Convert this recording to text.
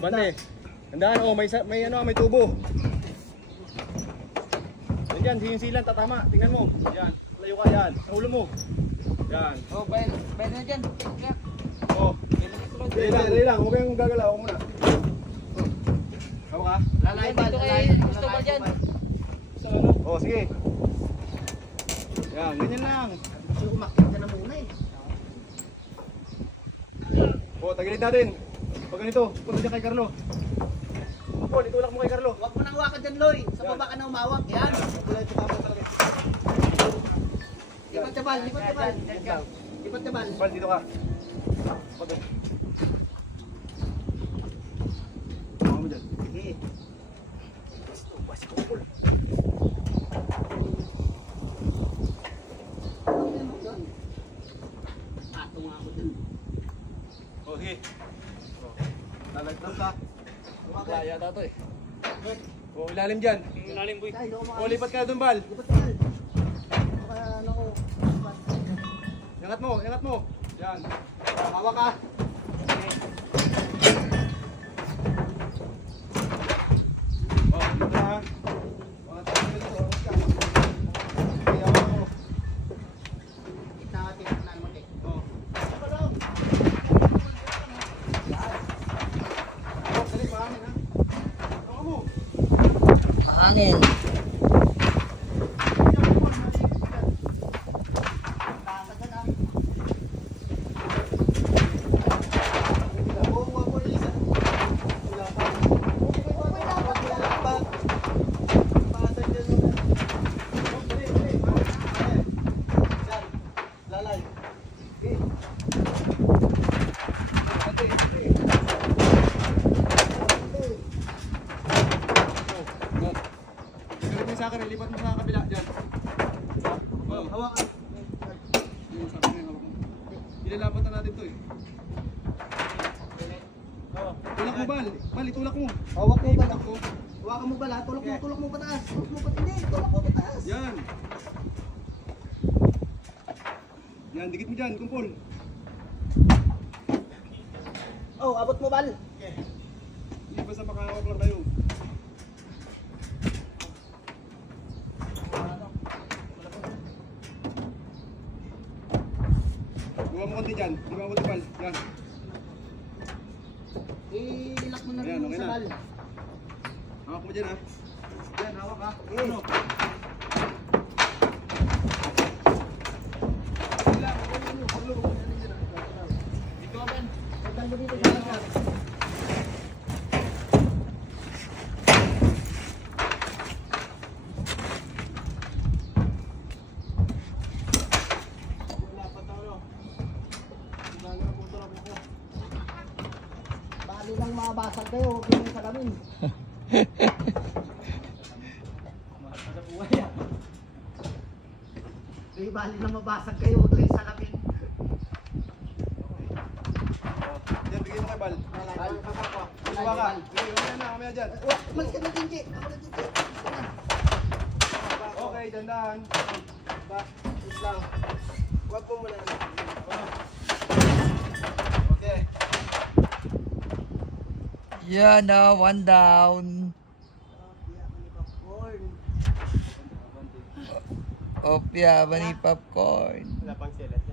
Bande. Tandaan, oh, may ano, may tubo. Yan, silang tatama. Tingnan mo. Yan. Layo ka yan. Sa ulo mo. Yan. Oh, bayad na dyan. Oh. Dali lang. Huwag kayong gagalaw. Huwag muna. Hawa ka? Lalay dito kay gusto mo dyan. Oh, sige. Yan, ganyan lang. Gusto umakit ka na muna eh. Oh, tagilid natin. Pag ganito, punta dyan kay Carlo. Paul, itulak mo kay Carlo. Huwag mo nang hawakan dyan, Loy. Sa baba ka na umawak. Yan. Lipat na bal, lipat na bal. Lipat na bal. Bal, dito ka. Hawa mo dyan. Sige. Basi ko, Paul. Patong ako dun. Oh, sige. Lalagtan ka. Kaya dato eh. Oh, ilalim dyan. Ilalim boy. Oh, lipat ka doon, Bal. Lipat na bal. Ano ko? Ingat mo, ingat mo. Yan. Hawa ka. Oh, dito na. Mga tayo dito. Okay, hawa mo. Itawatin na mo eh. Oh. Dali, pahangin ha. Hawa mo. Hangin. Sa akin, lipat mo sa kabila dyan. Oh, hawakan. Yung sa akin, hawak mo. Ilalapat na natin to eh. Oh, tulak mo, Bal. Bal, itulak mo. Hawak mo ba? Ako. Hawakan mo ba lahat? Tulak mo pataas. Tulak mo pataas. Tulak mo pataas. Yan. Yan, dikit mo dyan, kumpol. Oh, abot mo bal. Hindi basta makahawak lang tayo. Buka mo konti dyan, di ba mo Bal? Yan. Ilak mo na Ayan, rin okay sa na. bal. Hawak mo dyan ha. Yan, hawak ha. Ano? Ito Ben. Pagdalo dito sa bal. Bali lang mabasag kayo, huwag yung salamin. Di bali lang mabasag kayo, huwag yung salamin. Yan, bigay mo kay Bal. Bal, Iwa ka. Bigay mo na, mamaya dyan. Malis ka na Tinji. Okay, dandan. Ba, islang. Huwag po muna. Okay. Yan na, one down. Opya, mani popcorn. Wala pang selet.